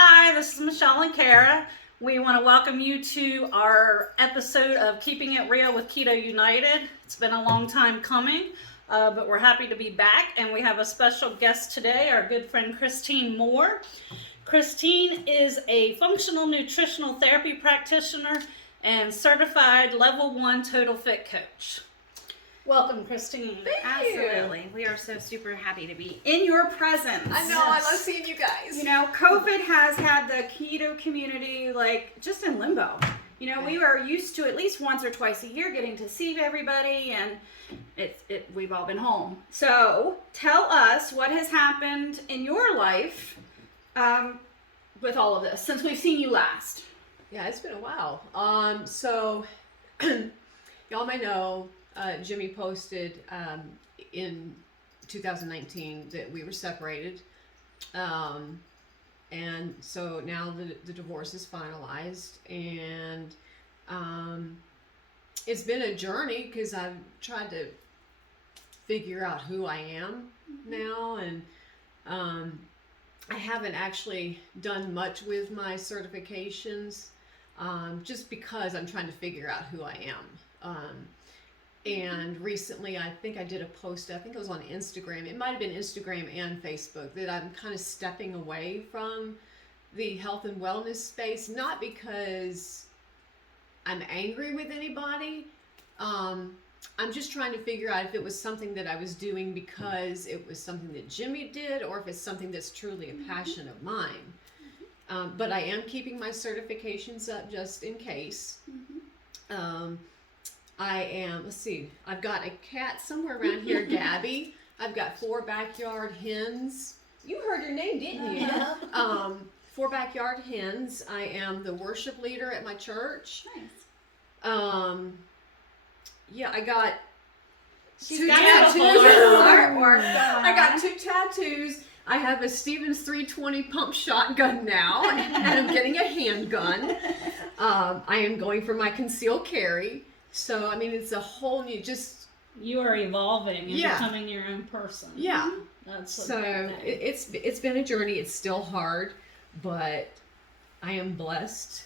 Hi, this is Michelle and Kara. We want to welcome you to our episode of Keeping It Real with Keto United. It's been a long time coming, but we're happy to be back, and we have a special guest today, our good friend Christine Moore. Christine is a functional nutritional therapy practitioner and certified level 1 total fit coach. Welcome, Christine. Absolutely. We are so super happy to be in your presence. I know, I love seeing you guys. You know, COVID has had the keto community just in limbo. You know, we were used to at least once or twice a year getting to see everybody, and we've all been home. So tell us what has happened in your life with all of this since we've seen you last. Yeah, it's been a while. So y'all may know Jimmy posted in 2019 that we were separated. And so now the divorce is finalized, and it's been a journey because I've tried to figure out who I am now, and I haven't actually done much with my certifications just because I'm trying to figure out who I am. And recently, I think I did a post, I think it was on Instagram, it might have been Instagram and Facebook, that I'm kind of stepping away from the health and wellness space, not because I'm angry with anybody. I'm just trying to figure out if it was something that I was doing because it was something that Jimmy did, or if it's something that's truly a passion of mine. But I am keeping my certifications up just in case. I am, let's see, I've got a cat somewhere around here, Gabby. I've got 4 backyard hens. You heard your name, didn't you? 4 backyard hens. I am the worship leader at my church. Nice. Yeah, I got She's 2 got tattoos. artwork. I got 2 tattoos. I have a Stevens 320 pump shotgun now, and I'm getting a handgun. I am going for my concealed carry. So, I mean, it's a whole new, You are evolving and Yeah. becoming your own person. yeah. That's So, great thing. it's been a journey. It's still hard, but I am blessed.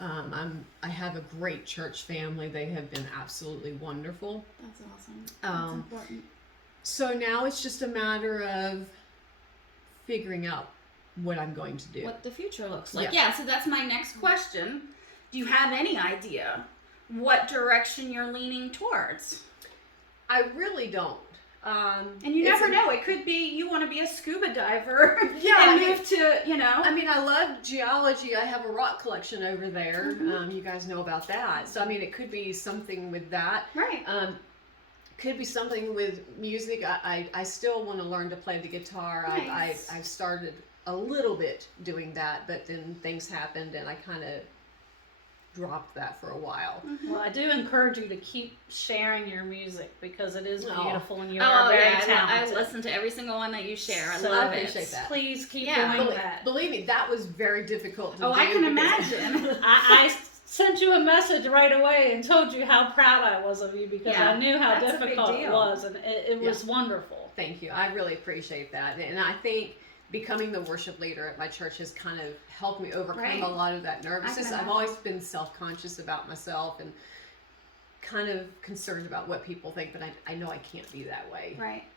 I have a great church family. They have been absolutely wonderful. That's awesome. That's important. So now it's just a matter of figuring out what I'm going to do. What the future looks like. Yeah. Yeah, so that's my next question. Do you have any idea what direction you're leaning towards? I really don't. And you never know. It could be you want to be a scuba diver Yeah, and I move to, I mean, I love geology. I have a rock collection over there. You guys know about that. So, I mean, it could be something with that. Right. Could be something with music. I still want to learn to play the guitar. Nice. I've started a little bit doing that, but then things happened and I kind of dropped that for a while. Well, I do encourage you to keep sharing your music because it is Oh. beautiful and you are very I talented. listen to every single one that you share. I So love I it. appreciate that. Please keep Yeah. doing that. Believe me, that was very difficult to do. Oh, I can because- imagine. I sent you a message right away and told you how proud I was of you because Yeah, I knew how that's a big difficult it deal. was, and it was wonderful. Thank you. I really appreciate that. And I think becoming the worship leader at my church has kind of helped me overcome Right. a lot of that nervousness. imagine. I've always been self-conscious about myself and kind of concerned about what people think, but I know I can't be that way. Right.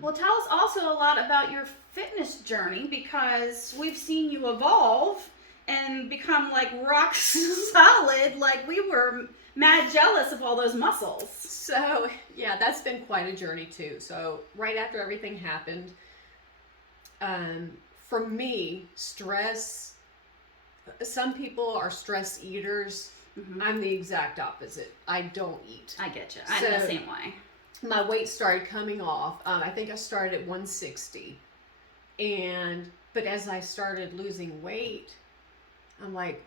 Well, tell us also a lot about your fitness journey because we've seen you evolve and become like rock solid. Like we were mad jealous of all those muscles. So, yeah, that's been quite a journey too. So, right after everything happened, for me, stress, some people are stress eaters. I'm the exact opposite. I don't eat. I get you. I'm So- the same way. My weight started coming off. I think I started at 160. But as I started losing weight, I'm like,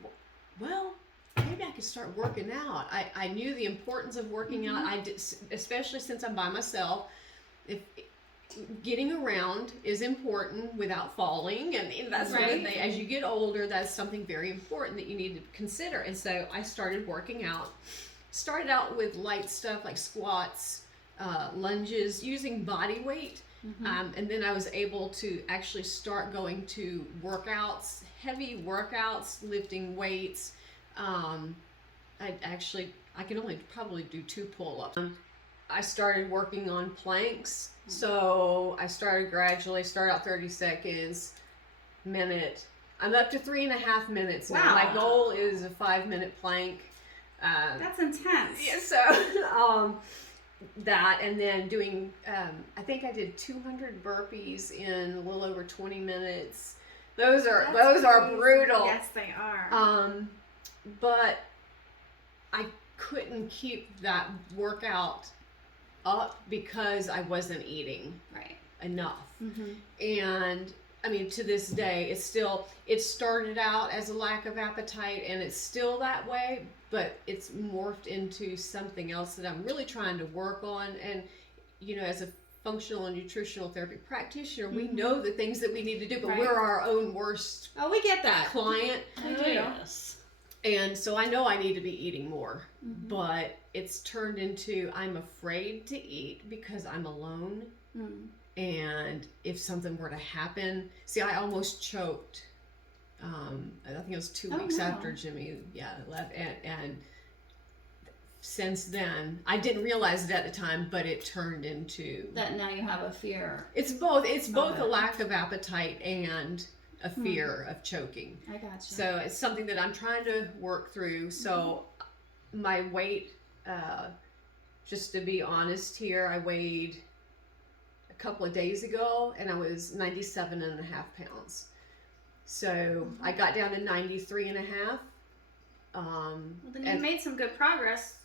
well, maybe I could start working out. I knew the importance of working out. I did, especially since I'm by myself. Getting around is important without falling, and that's one of the Right. things. As you get older, that's something very important that you need to consider. And so I started working out. Started out with light stuff like squats, lunges using body weight. And then I was able to actually start going to workouts, heavy workouts, lifting weights. I can only probably do 2 pull-ups. I started working on planks. So I started gradually, start out 30 seconds, minute. I'm up to 3.5 minutes now. Wow. My goal is a 5-minute plank. That's intense. Yeah, so that, and then doing, I think I did 200 burpees in a little over 20 minutes. Those are crazy. brutal. Yes, they are. But I couldn't keep that workout up because I wasn't eating Right. enough. Mm-hmm. And I mean, to this day, it started out as a lack of appetite, and it's still that way, but it's morphed into something else that I'm really trying to work on. And, you know, as a functional and nutritional therapy practitioner, we know the things that we need to do, but Right. we're our own worst Oh, we get that. client. We do. Yes. And so I know I need to be eating more, but it's turned into I'm afraid to eat because I'm alone. Mm. And if something were to happen, see, I almost choked. I think it was 2 weeks no. after Jimmy, left. And since then, I didn't realize it at the time, but it turned into That now you have a fear. It's both a it. lack of appetite and a fear of choking. I gotcha. So it's something that I'm trying to work through. So my weight, just to be honest here, I weighed a couple of days ago and I was 97.5 pounds. So I got down to 93.5. Well, then you and made some good progress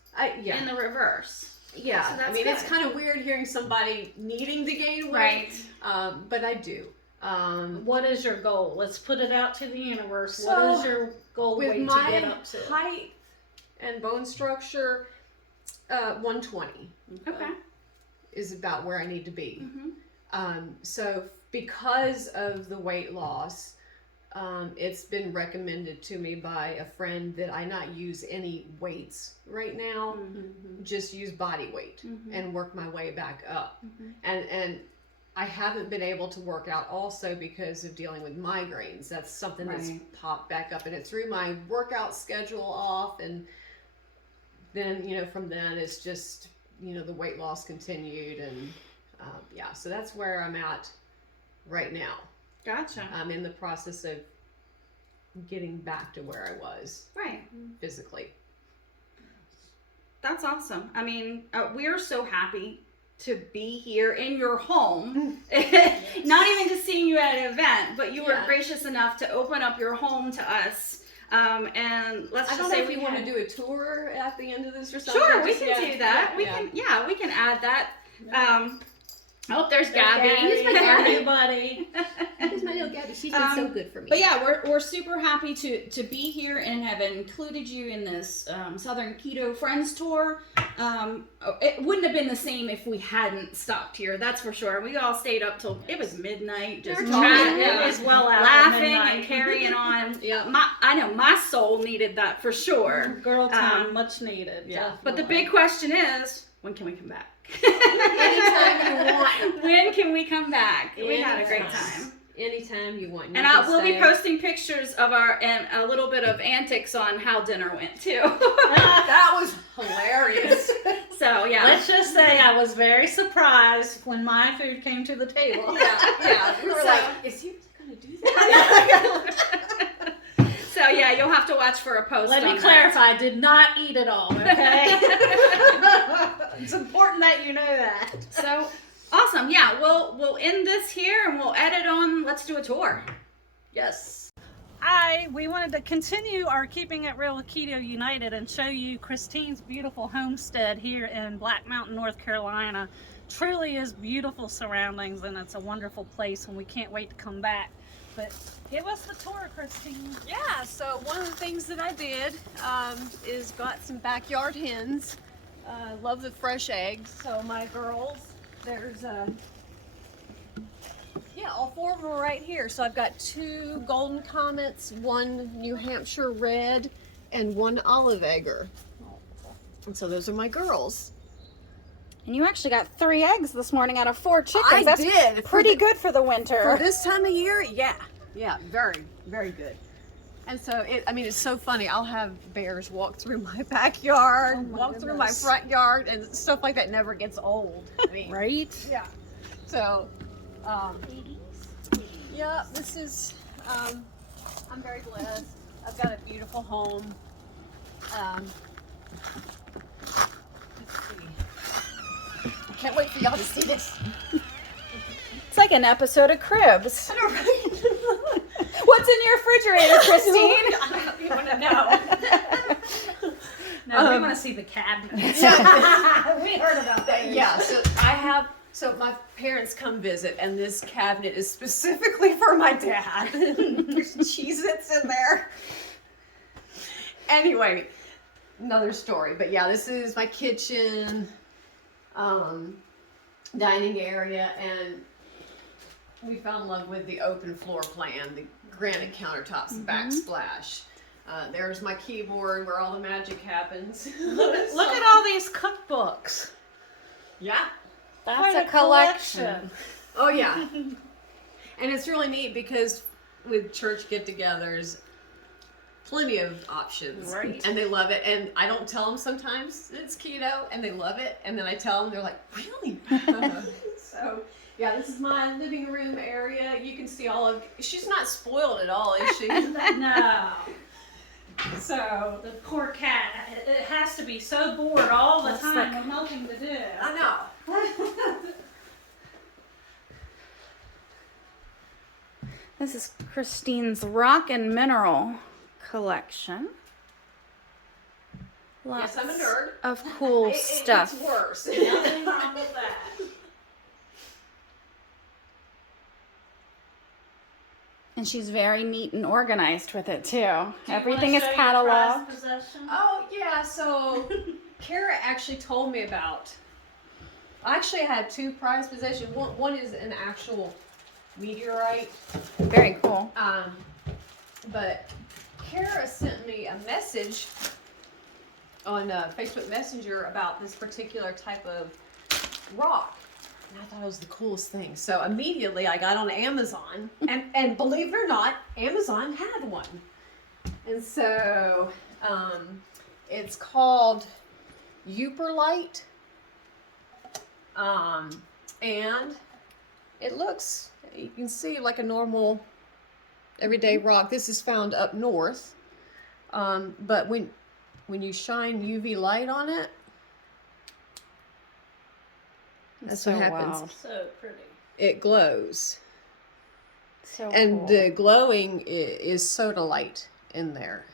yeah. in the reverse. Yeah, So that's I mean, it's good. kind of weird hearing somebody needing to gain weight, but I do. What is your goal? Let's put it out to the universe. So, what is your goal With weight to my get up to? height and bone structure, 120 Okay. is about where I need to be. Mm-hmm. So because of the weight loss, it's been recommended to me by a friend that I not use any weights right now, just use body weight and work my way back up. And I haven't been able to work out also because of dealing with migraines. That's something that's popped back up, and it threw my workout schedule off. And then, you know, from then it's just, you know, the weight loss continued, and so that's where I'm at right now. Gotcha. I'm in the process of getting back to where I was Right. physically. That's awesome. I mean, we're so happy to be here in your home. Not even just seeing you at an event, but you were gracious enough to open up your home to us. And let's I just don't say know if you want to do a tour at the end of this or something. Sure, we Just- can do that. We can add that. Oh, there's Gabby. Here's my Gabby. buddy. Here's my little Gabby. She's been so good for me. But yeah, we're super happy to be here and have included you in this Southern Keto Friends Tour. It wouldn't have been the same if we hadn't stopped here. That's for sure. We all stayed up till it was midnight, just We're chatting, talking, It was well out laughing, midnight. and carrying on. Yeah. I know my soul needed that for sure. Girl time, much needed. Yeah. But the definitely. big question is, when can we come back? Anytime you want. When can we come back? We had a great Anytime. time. Anytime you want. You And can we'll be stay. posting pictures of and a little bit of antics on how dinner went too. That was hilarious. So yeah. Let's just say I was very surprised when my food came to the table. Yeah. We were So- like, is he going to do that? So yeah, you'll have to watch for a post. Let on me that. clarify, I did not eat it all, okay? It's important that you know that. So awesome. Yeah, we'll end this here and we'll edit on. Let's do a tour. Yes. We wanted to continue our Keeping It Real with Keto United and show you Christine's beautiful homestead here in Black Mountain, North Carolina. Truly is beautiful surroundings, and it's a wonderful place, and we can't wait to come back. But give us the tour, Christine. Yeah, so one of the things that I did is got some backyard hens. Love the eggs. So my girls, there's all 4 of them are right here. So I've got 2 golden comets, 1 New Hampshire red, and 1 olive egger. And so those are my girls. And you actually got 3 eggs this morning out of 4 chickens. I That's did. pretty good for the winter. For this time of year, yeah. Yeah, very, very good. And so, it's so funny. I'll have bears walk through my backyard, walk through my front yard, and stuff like that never gets old. I mean, Right? yeah. So, yeah, this is, I'm very blessed. I've got a beautiful home. Let's see. I can't wait for y'all to see this. It's like an episode of Cribs. What's in your refrigerator, Christine? You want to know? No, we want to see the cabinet. We heard about that. Yeah, so my parents come visit, and this cabinet is specifically for my dad. There's Cheez-Its in there. Anyway, another story. But yeah, this is my kitchen, dining area, and we fell in love with the open floor plan, the granite countertops, the backsplash. There's my keyboard where all the magic happens. Look at all these cookbooks. Yeah. That's Quite a collection. Oh yeah. And it's really neat because with church get-togethers, plenty of options. Right. And they love it. And I don't tell them sometimes it's keto, and they love it. And then I tell them, they're like, really? So yeah, this is my living room area. You can see all of. She's not spoiled at all, is she? No. So The poor cat. It has to be so bored all the That's time with nothing to do. I know. This is Christine's rock and mineral collection. Lots Yes, I'm a nerd. of cool It stuff. gets worse. Nothing wrong with that. And she's very neat and organized with it too. Do you Everything wanna is show your prized cataloged. possession? Oh yeah, so Kara actually told me about. I actually had 2 prized possessions. One is an actual meteorite, Very cool. but Kara sent me a message on Facebook Messenger about this particular type of rock. And I thought it was the coolest thing. So immediately I got on Amazon, and believe it or not, Amazon had one. And so it's called Euperlite. And it looks, you can see, like a normal everyday rock. This is found up north. But when you shine UV light on it, that's so what happens. wild. So pretty. It glows. So And cool. the glowing is soda light in there.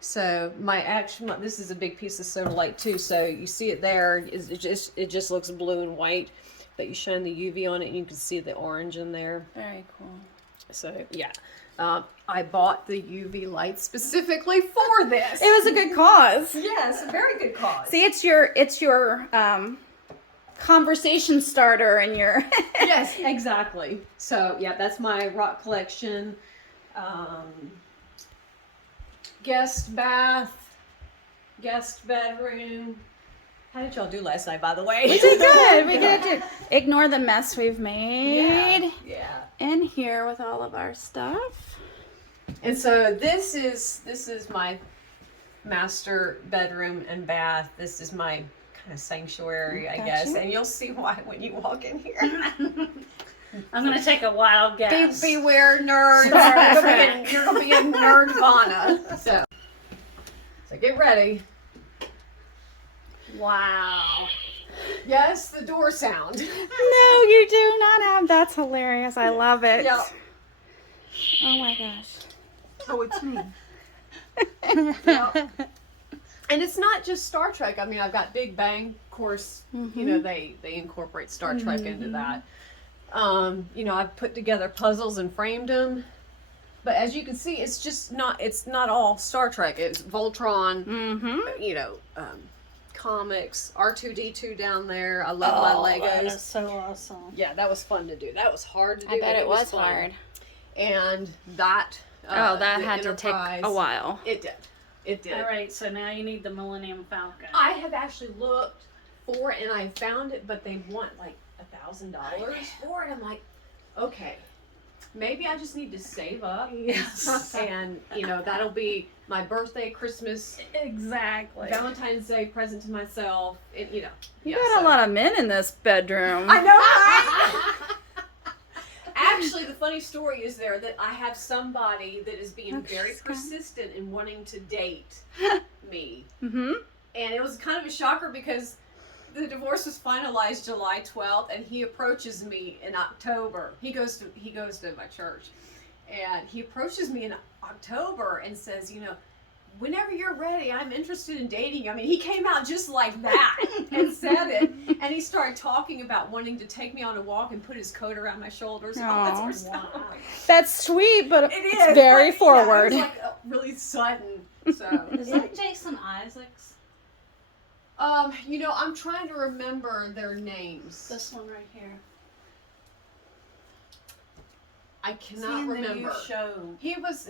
So this is a big piece of soda light too. So you see it there. It just looks blue and white, but you shine the UV on it, and you can see the orange in there. Very cool. So yeah, I bought the UV light specifically for this. It was a good cause. Yes, a very good cause. See, it's your conversation starter and your Yes, exactly. So yeah, that's my rock collection. Guest bath, guest bedroom. How did y'all do last night, by the way? We did good. We did good. Ignore the mess we've made Yeah. in here with all of our stuff. And so this is my master bedroom and bath. This is my kind of sanctuary, I guess. Gotcha. And you'll see why when you walk in here. I'm gonna take a wild guess. Beware nerds. You're gonna be in nerdvana. So get ready. Wow. Yes, the door sound. No, you do not have. That's hilarious. I love it. Yeah. Oh my gosh. Oh, it's me. Yeah. And it's not just Star Trek. I mean, I've got Big Bang, of course. You know, they incorporate Star Trek into that. You know, I've put together puzzles and framed them. But as you can see, it's not all Star Trek. It's Voltron, you know, comics, R2-D2 down there. I love my Legos. That is so awesome. Yeah, that was fun to do. That was hard to do. I bet but it was fun. hard. And that. That the had to take Enterprise, a while. It did. It did. All right, so now you need the Millennium Falcon. I have actually looked for it, and I found it, but they want like $1,000 for it. I'm like, okay, maybe I just need to save up. Yes. And that'll be my birthday, Christmas, Exactly. Valentine's Day present to myself. You got a lot of men in this bedroom. I know, right? Actually, the funny story is that I have somebody that is being very persistent in wanting to date me. Mm-hmm. And it was kind of a shocker because the divorce was finalized July 12th, and he approaches me in October. He goes to my church, and he approaches me in October and says, whenever you're ready, I'm interested in dating. I mean, he came out just like that and said it. And he started talking about wanting to take me on a walk and put his coat around my shoulders and all that sort of stuff. Wow. That's sweet, but It is. it's very but, forward. Yeah, it was like really sudden. So Is that Jason Isaacs? I'm trying to remember their names. This one right here. I cannot remember. Show. He was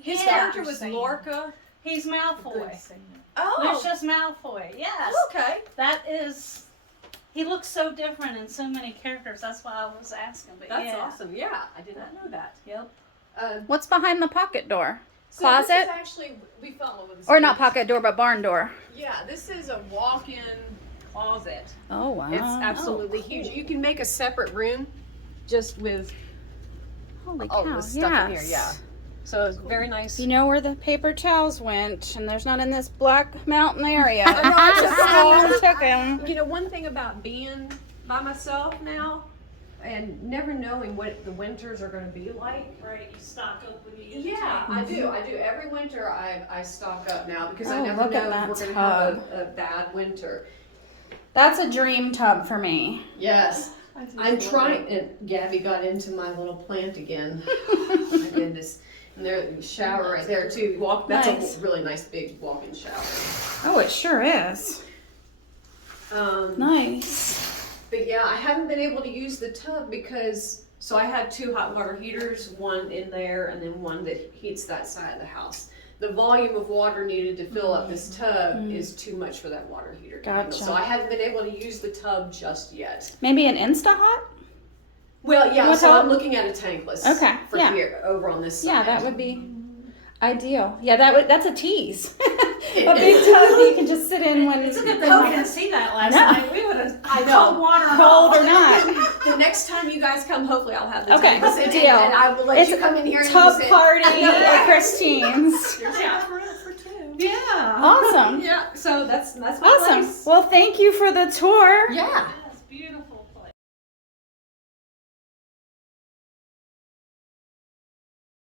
His character was Lorca. He's Malfoy. Oh, Lucius Malfoy. Yes. okay. That is. He looks so different in so many characters. That's why I was asking. But That's yeah. awesome. Yeah, I did not know that. Yep. What's behind the pocket door? So this Closet? is actually, we fell in love with this. Or not pocket door, but barn door. Yeah, this is a walk-in closet. Oh, wow. It's absolutely huge. You can make a separate room just with Holy all cow, the stuff in here. yes. Yeah. So it's very nice. You know where the paper towels went, and there's not in this Black Mountain area. I know, Just took 'em. One thing about being by myself now and never knowing what the winters are going to be like. Right. You stock up when you. Yeah, I do. Every winter I stock up now because I Oh, never look at know that if we're going to have tub. a bad winter. That's a dream tub for me. Yes. I'm trying, and Gabby got into my little plant again. Oh my goodness. And there's a shower right there too. That's Nice. a really nice big walk-in shower. Oh, it sure is. Nice. But yeah, I haven't been able to use the tub because, so I have 2 hot water heaters, one in there and then one that heats that side of the house. The volume of water needed to fill up this tub is too much for that water heater to handle. Gotcha. So I haven't been able to use the tub just yet. Maybe an Insta-Hot? Well, yeah, What so tub? I'm looking at a tankless Okay, for yeah. here, over on this side. Yeah, that would be ideal. Yeah, that's a tease. It A big is. tub you can just sit in when It's a good thing we didn't see that last No. night. We would have. I know. Cold water. cold or not. The next time you guys come, hopefully I'll have the Okay, tankless in, deal. and I will let It's you come in here and Tub use it. party at Christine's. Yeah. For 2. Yeah. Awesome. Yeah. So that's my Awesome. place. Well, thank you for the tour. Yeah.